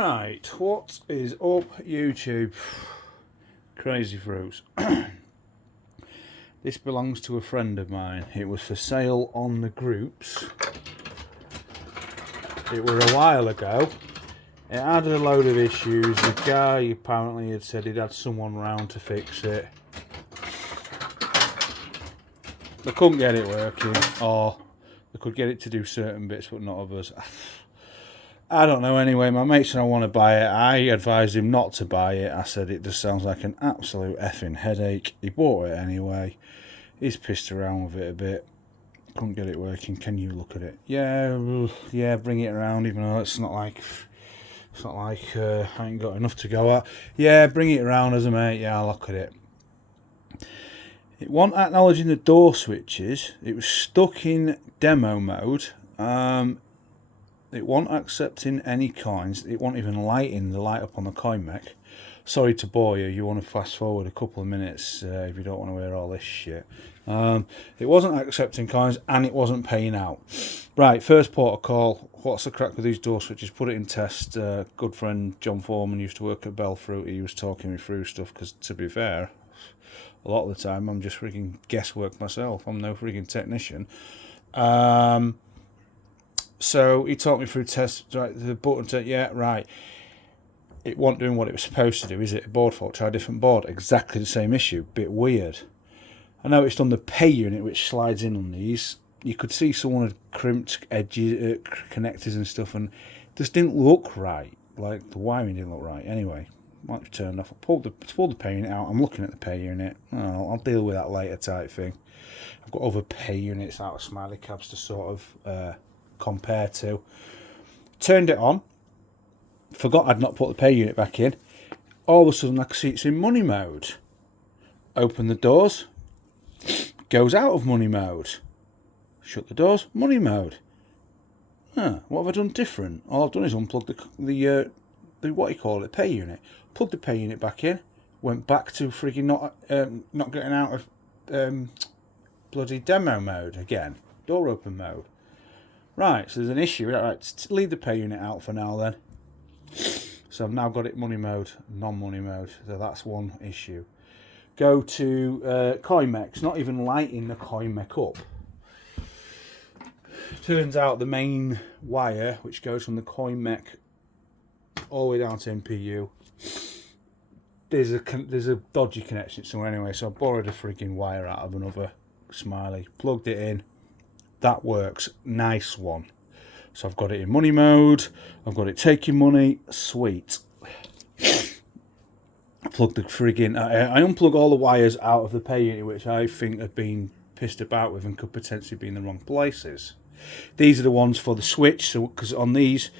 Right, what is up YouTube? Crazy fruits. This belongs to a friend of mine. It was for sale on the groups. It were a while ago. It had a load of issues. The guy apparently had said he'd had someone round to fix it. They couldn't get it working, or they could get it to do certain bits but not others. I don't know anyway. My mate said I want to buy it. I advised him not to buy it. I said it just sounds like an absolute effing headache. He bought it anyway. He's pissed around with it a bit. Couldn't get it working. Can you look at it? Yeah, bring it around, even though it's not like I ain't got enough to go at. Yeah, bring it around as a mate. Yeah, I'll look at it. It wasn't acknowledging the door switches. It was stuck in demo mode. It wasn't accepting any coins. It wasn't even lighting the light up on the coin mech. Sorry to bore you. You want to fast forward a couple of minutes if you don't want to hear all this shit. It wasn't accepting coins and it wasn't paying out. Right, first port of call. What's the crack with these door switches? Put it in test. Good friend John Foreman used to work at Belfruit. He was talking me through stuff because, to be fair, a lot of the time I'm just freaking guesswork myself. I'm no freaking technician. So he taught me through tests. Right, the button. Yeah, right. It wasn't doing what it was supposed to do. Is it a board fault? Try a different board. Exactly the same issue. Bit weird. I noticed on the pay unit, which slides in on these, you could see someone had crimped edges, connectors and stuff, and it just didn't look right. Like the wiring didn't look right. Anyway, might be turned off. I pulled the pay unit out. I'm looking at the pay unit. Oh, I'll deal with that later type thing. I've got other pay units out of Smiley Cabs to sort of compare to. Turned it on. Forgot I'd not put the pay unit back in. All of a sudden I can see it's in money mode. Open the doors. Goes out of money mode. Shut the doors. Money mode. What have I done different? All I've done is unplug the what do you call it, pay unit. Plugged the pay unit back in. Went back to freaking not getting out of bloody demo mode again. Door open mode. Right, so there's an issue. Right, leave the pay unit out for now then. So I've now got it money mode, non-money mode. So that's one issue. Go to coin mech. It's not even lighting the coin mech up. Turns out the main wire, which goes from the coin mech all the way down to MPU, there's a dodgy connection somewhere anyway. So I borrowed a freaking wire out of another Smiley, plugged it in. That works. Nice one. So I've got it in money mode. I've got it taking money. Sweet. I plugged the friggin'. I unplug all the wires out of the pay unit, which I think have been pissed about with and could potentially be in the wrong places. These are the ones for the switch. So because on these,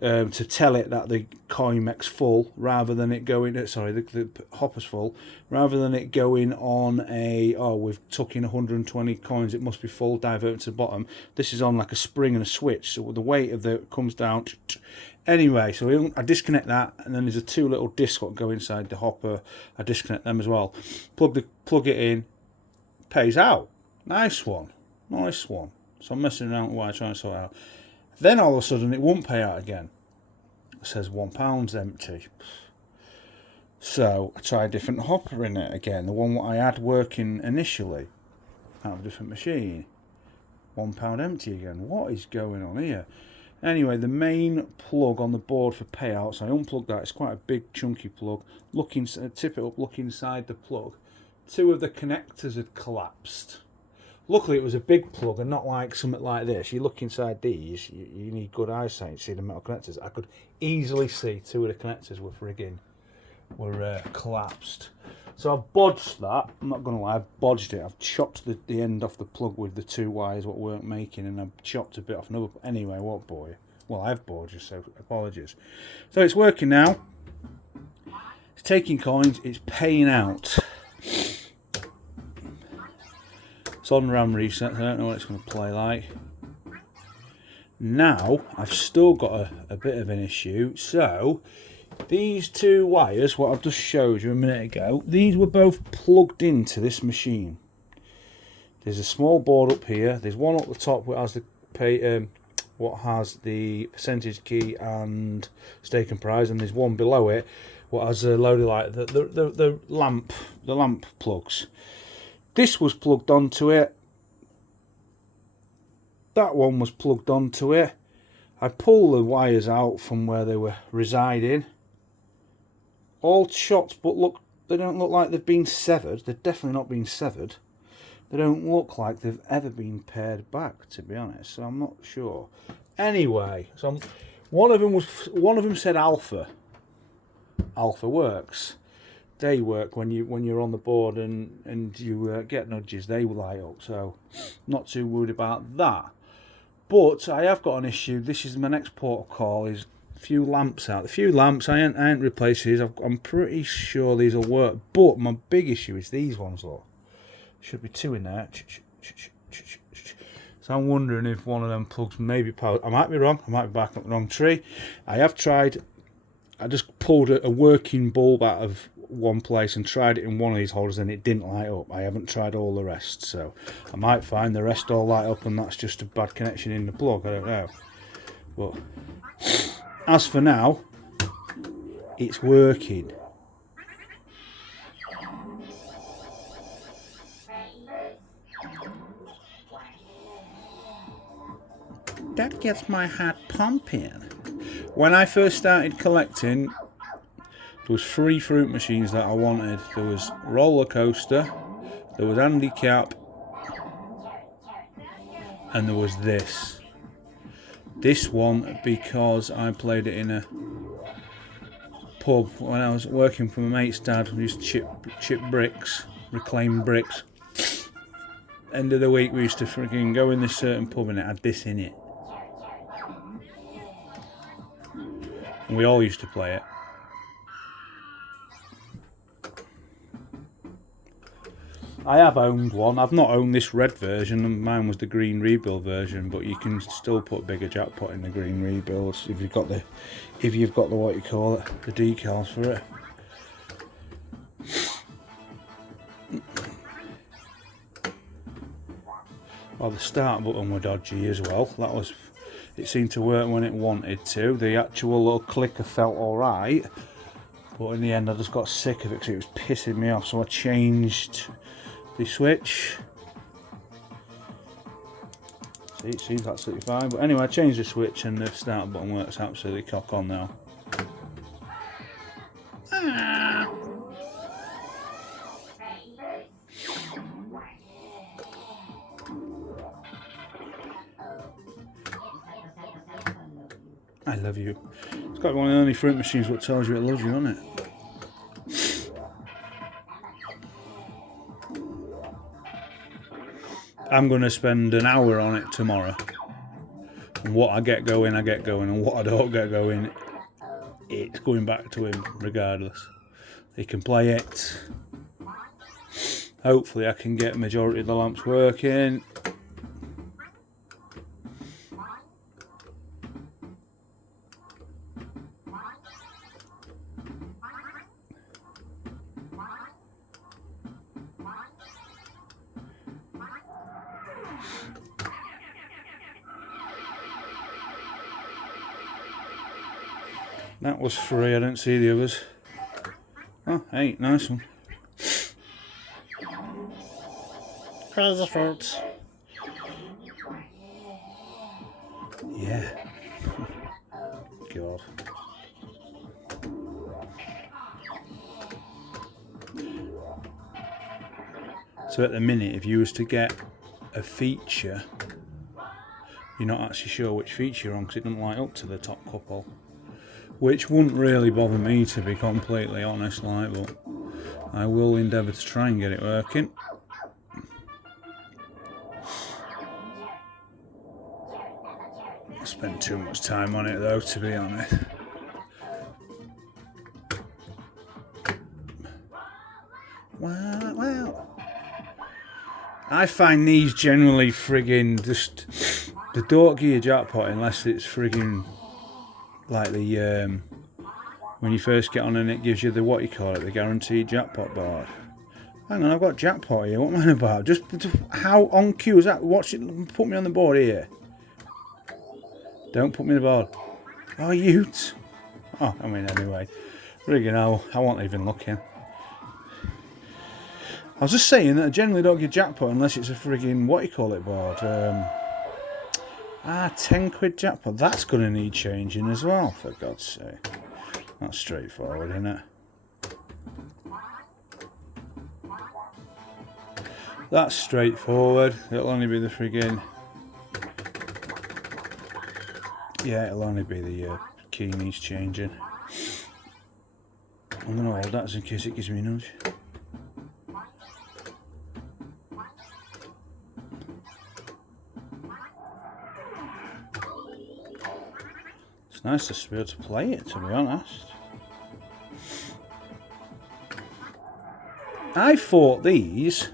to tell it that the coin mech's full, rather than it going, the hopper's full, rather than it going on we've took in 120 coins, it must be full, divert to the bottom. This is on like a spring and a switch, so the weight of the comes down. Anyway, so I disconnect that, and then there's a two little discs that go inside the hopper. I disconnect them as well. Plug it in, pays out. Nice one. So I'm messing around with what I'm trying to sort out. Then all of a sudden it won't pay out again. It says £1 empty. So I try a different hopper in it again. The one that I had working initially out of a different machine. £1 empty again. What is going on here? Anyway, the main plug on the board for payouts, I unplugged that. It's quite a big chunky plug. Tip it up, look inside the plug. Two of the connectors had collapsed. Luckily, it was a big plug and not like something like this. You look inside these, you need good eyesight to see the metal connectors. I could easily see two of the connectors were collapsed. So I've bodged that. I'm not going to lie, I've bodged it. I've chopped the end off the plug with the two wires what weren't making, and I've chopped a bit off another. Anyway, what boy? Well, I've bored you, so apologies. So it's working now. It's taking coins. It's paying out. It's on RAM reset. I don't know what it's going to play like. Now, I've still got a bit of an issue. So, these two wires, what I've just showed you a minute ago, these were both plugged into this machine. There's a small board up here. There's one up the top that has the what has the percentage key and stake and prize, and there's one below it what has a load of like the lamp plugs. This was plugged onto it. That one was plugged onto it. I pulled the wires out from where they were residing. All shots, but look, they don't look like they've been severed. They've definitely not been severed. They don't look like they've ever been paired back, to be honest. So I'm not sure. Anyway, so one of them said alpha. Alpha works. They work when you're on the board and you get nudges. They light up. So not too worried about that. But I have got an issue. This is my next port of call. Is a few lamps out. The few lamps I ain't replaced these. I'm pretty sure these will work. But my big issue is these ones. Look, should be two in there. So I'm wondering if one of them plugs maybe powered. I might be wrong. I might be back up the wrong tree. I have tried. I just pulled a working bulb out of one place and tried it in one of these holders and it didn't light up. I haven't tried all the rest, so I might find the rest all light up and that's just a bad connection in the plug. I don't know. But as for now, it's working. That gets my heart pumping. When I first started collecting, there was 3 fruit machines that I wanted. There was roller coaster, there was handicap, and there was this. This one because I played it in a pub when I was working for my mate's dad. We used to chip bricks, reclaim bricks. End of the week we used to freaking go in this certain pub and it had this in it. And we all used to play it. I have owned one. I've not owned this red version. Mine was the green rebuild version, but you can still put bigger jackpot in the green rebuilds if you've got the what you call it, the decals for it. Well, the start button were dodgy as well. It seemed to work when it wanted to. The actual little clicker felt alright, but in the end I just got sick of it because it was pissing me off, so I changed the switch. See, it seems absolutely fine, but anyway I changed the switch and the start button works absolutely cock on now. I love you. It's got one of the only fruit machines that tells you it loves you, isn't it? I'm going to spend an hour on it tomorrow. And what I get going, I get going. And what I don't get going, it's going back to him regardless. He can play it. Hopefully I can get the majority of the lamps working. That was free, I didn't see the others. Oh, hey, nice one. Crazy fruits. Yeah. God. So at the minute, if you was to get a feature, you're not actually sure which feature you're on because it doesn't light up to the top couple. Which wouldn't really bother me, to be completely honest, but I will endeavour to try and get it working. I spent too much time on it though, to be honest. Wow. I find these generally friggin' just, they don't give you a jackpot unless it's friggin' like the when you first get on and it gives you the what you call it, the guaranteed jackpot board. Hang on, I've got jackpot here. What am I about? Just how on cue is that? Watch it. Put me on the board here. Don't put me in the board. Oh, Ute. Oh, I mean, anyway. Really, I won't even look in. I was just saying that I generally don't get jackpot unless it's a frigging, what you call it, board. 10 quid jackpot. That's going to need changing as well, for God's sake. That's straightforward, isn't it? That's straightforward. It'll only be the friggin'... Yeah, it'll only be the key needs changing. I'm going to hold that in case it gives me a nudge. It's nice to be able to play it, to be honest. I thought these...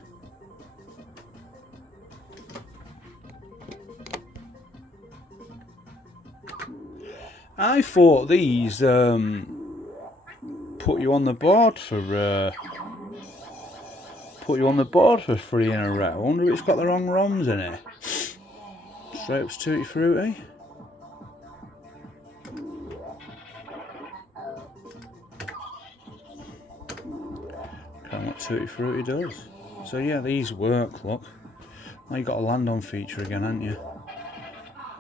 put you on the board for free in a round, but it's got the wrong ROMs in it. Straight up Tutti Frutti. Kind of what Tutti Frutti does. So yeah, these work. Look, now you got a land on feature again, haven't you?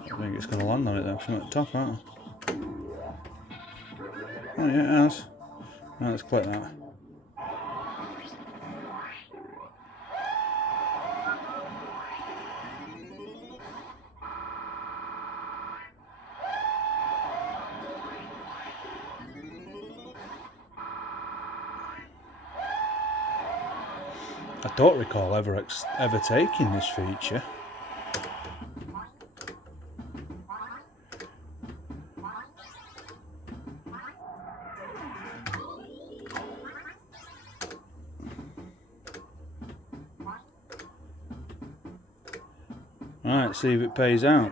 I think it's going to land on it though, because I'm at the top, aren't I? Oh yeah, it has. Right, let's click that. I don't recall ever taking this feature. Right, see if it pays out.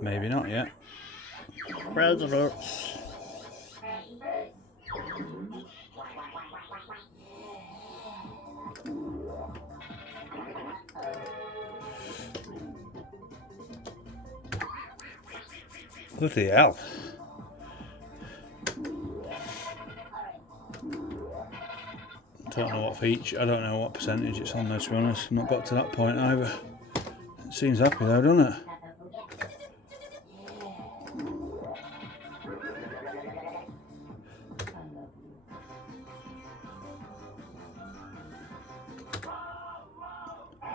Maybe not yet. Results. Bloody hell. Don't know what feature, I don't know what percentage it's on there, to be honest. I've not got to that point either. It seems happy though, doesn't it?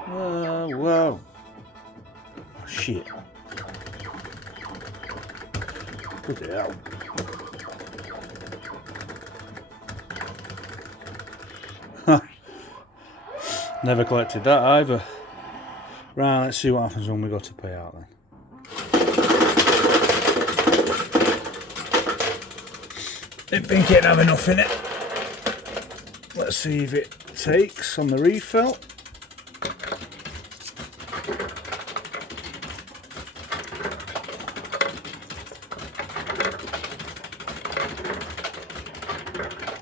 Whoa, whoa. Oh, shit. Bloody hell. Never collected that either. Right, let's see what happens when we go to pay out then. Didn't think it'd have enough in it. Let's see if it takes on the refill.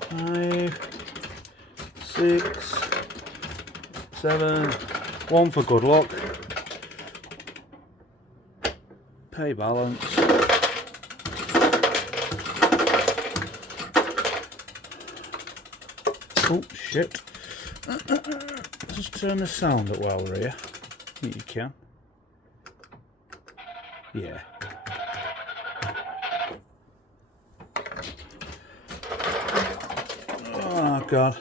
Five, 6, 7, 1 for good luck. Pay balance. Oh shit. Let's just turn the sound up while we're here. I think you can. Yeah. Oh god.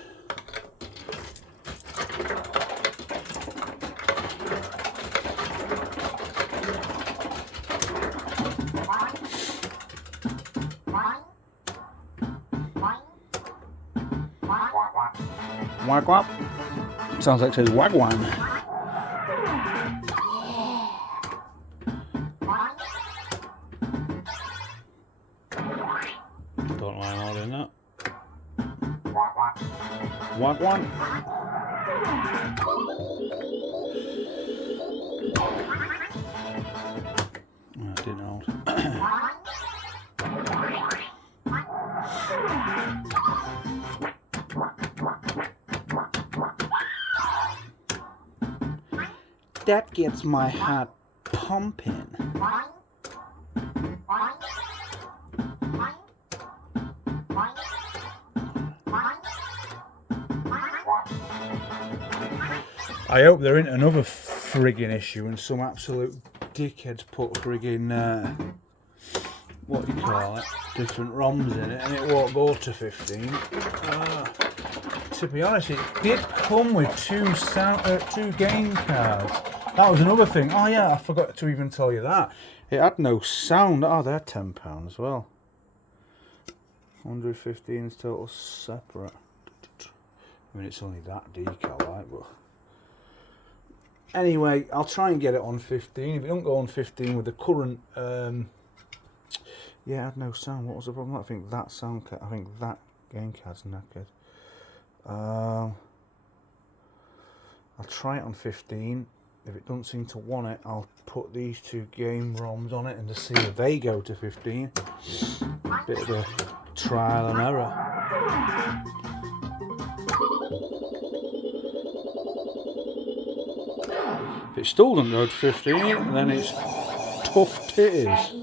Wagwap. Sounds like it says wagwan. Don't know why I'm holding that. Wagwan. Oh, it didn't hold. That gets my heart pumping. I hope there isn't another frigging issue and some absolute dickheads put frigging, what do you call it, different ROMs in it and it won't go to 15. To be honest, it did come with two game cards. That was another thing. Oh yeah, I forgot to even tell you that. It had no sound. Oh, they're £10 as well. 115 total separate. I mean, it's only that decal, right? But anyway, I'll try and get it on 15. If it don't go on 15 with the current, yeah, it had no sound. What was the problem? I think that sound card. I think that game card's knackered. I'll try it on 15. If it doesn't seem to want it, I'll put these two game ROMs on it and to see if they go to 15. Bit of a trial and error. If it still doesn't go to 15, then it's tough titties.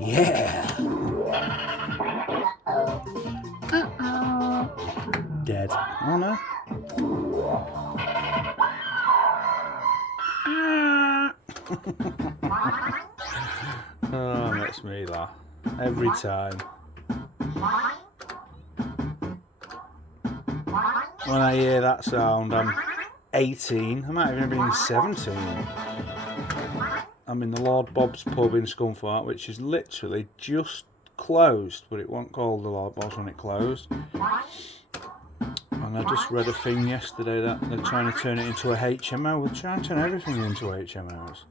Yeah. Dead. Oh no. Oh, makes me laugh every time. When I hear that sound, I'm 18. I might even have been 17. I'm in the Lord Bob's pub in Scunthorpe, which is literally just closed, but it wasn't called the Lord Bob's when it closed. And I just read a thing yesterday that they're trying to turn it into a HMO. We're trying to turn everything into HMOs.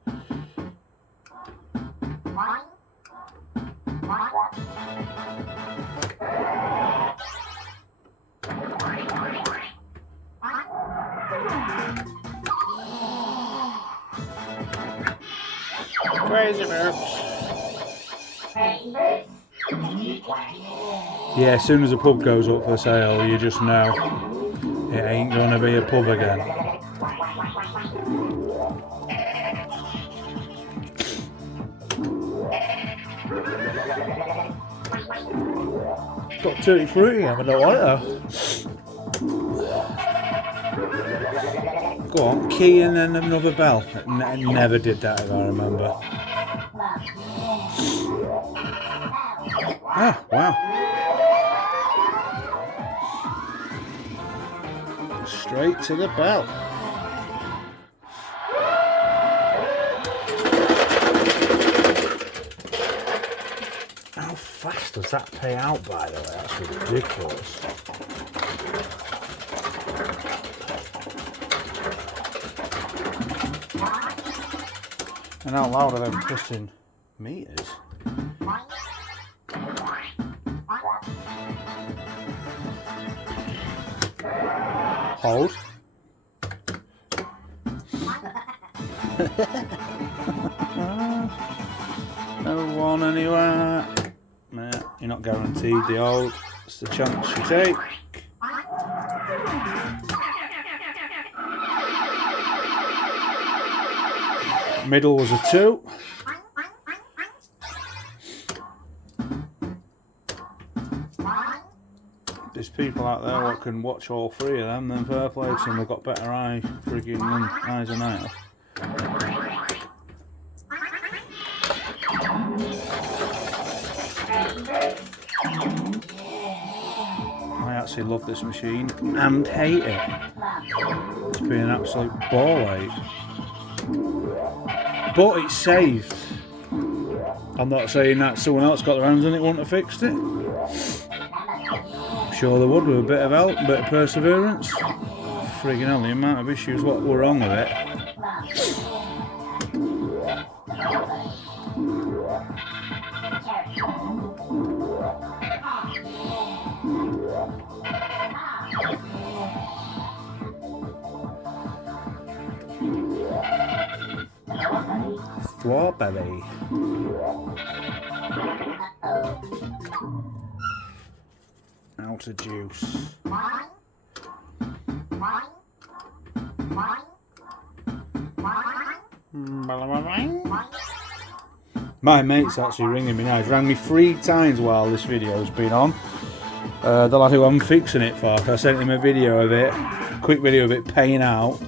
Crazy birds. Yeah, as soon as a pub goes up for sale, you just know it ain't gonna be a pub again. Got tutti frutti, I don't want it though. Go on, key and then another bell. I never did that if I remember. Oh, wow. Straight to the bell. How fast does that pay out, by the way? That's ridiculous. And how loud are them pushing meters? Hold. No one anywhere. Nah, you're not guaranteed the hold. It's the chance you take. Middle was a 2. There's people out there that can watch all 3 of them, then fair play to them, they've got better eyes than I have. I actually love this machine and hate it. It's been an absolute ball ache. But it's saved. I'm not saying that someone else got their hands on it, wouldn't have fixed it. I'm sure they would with a bit of help, a bit of perseverance. Friggin' hell, the amount of issues what were wrong with it. Strawberry. Out of juice. My mate's actually ringing me now. He's rang me 3 times while this video's been on. The lad who I'm fixing it for. I sent him a video of it, quick video of it paying out.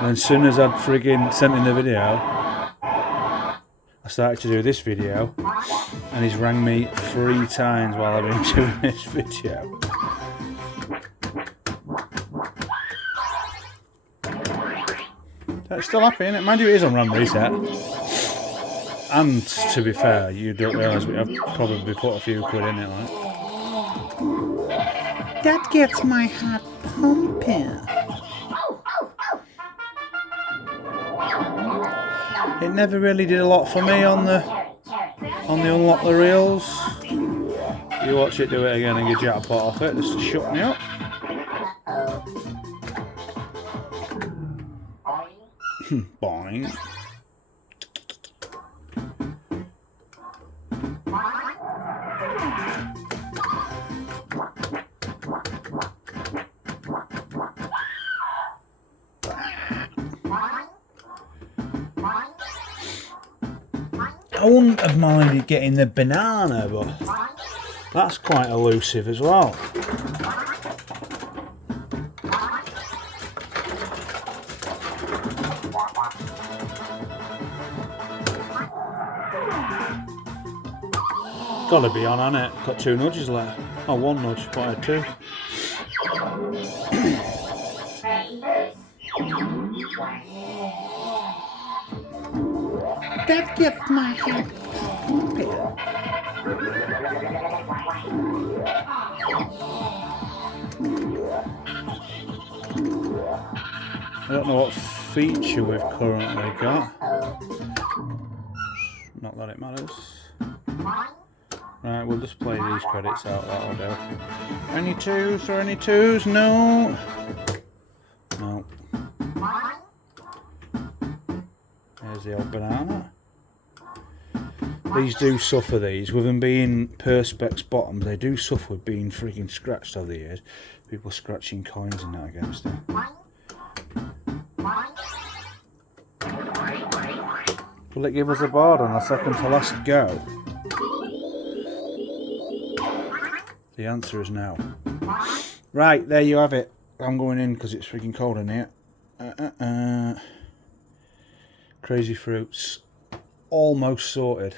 And as soon as I'd friggin' sent him the video, I started to do this video. And he's rang me 3 times while I've been doing this video. That's still happy, isn't it? Mind you, it is on RAM reset. And to be fair, you don't realise I've probably put a few quid in it, like. That gets my heart pumping. It never really did a lot for me on the unlock the reels. You watch it do it again and get jackpot off it just to shut me up. Boing. I wouldn't have minded getting the banana, but that's quite elusive as well. Gotta be on, hasn't it? Got 2 nudges left. Oh, 1 nudge, but I had 2. That gets my head pumping. I don't know what feature we've currently got. Not that it matters. Right, we'll just play these credits out, that'll do. Any 2s or any 2s? No. No. There's the old banana. These do suffer, these. With them being Perspex bottoms, they do suffer with being freaking scratched over the years. People scratching coins and that against them. Will it give us a board on our second to last go? The answer is no. Right, there you have it. I'm going in because it's freaking cold in here. Crazy Fruits. Almost sorted.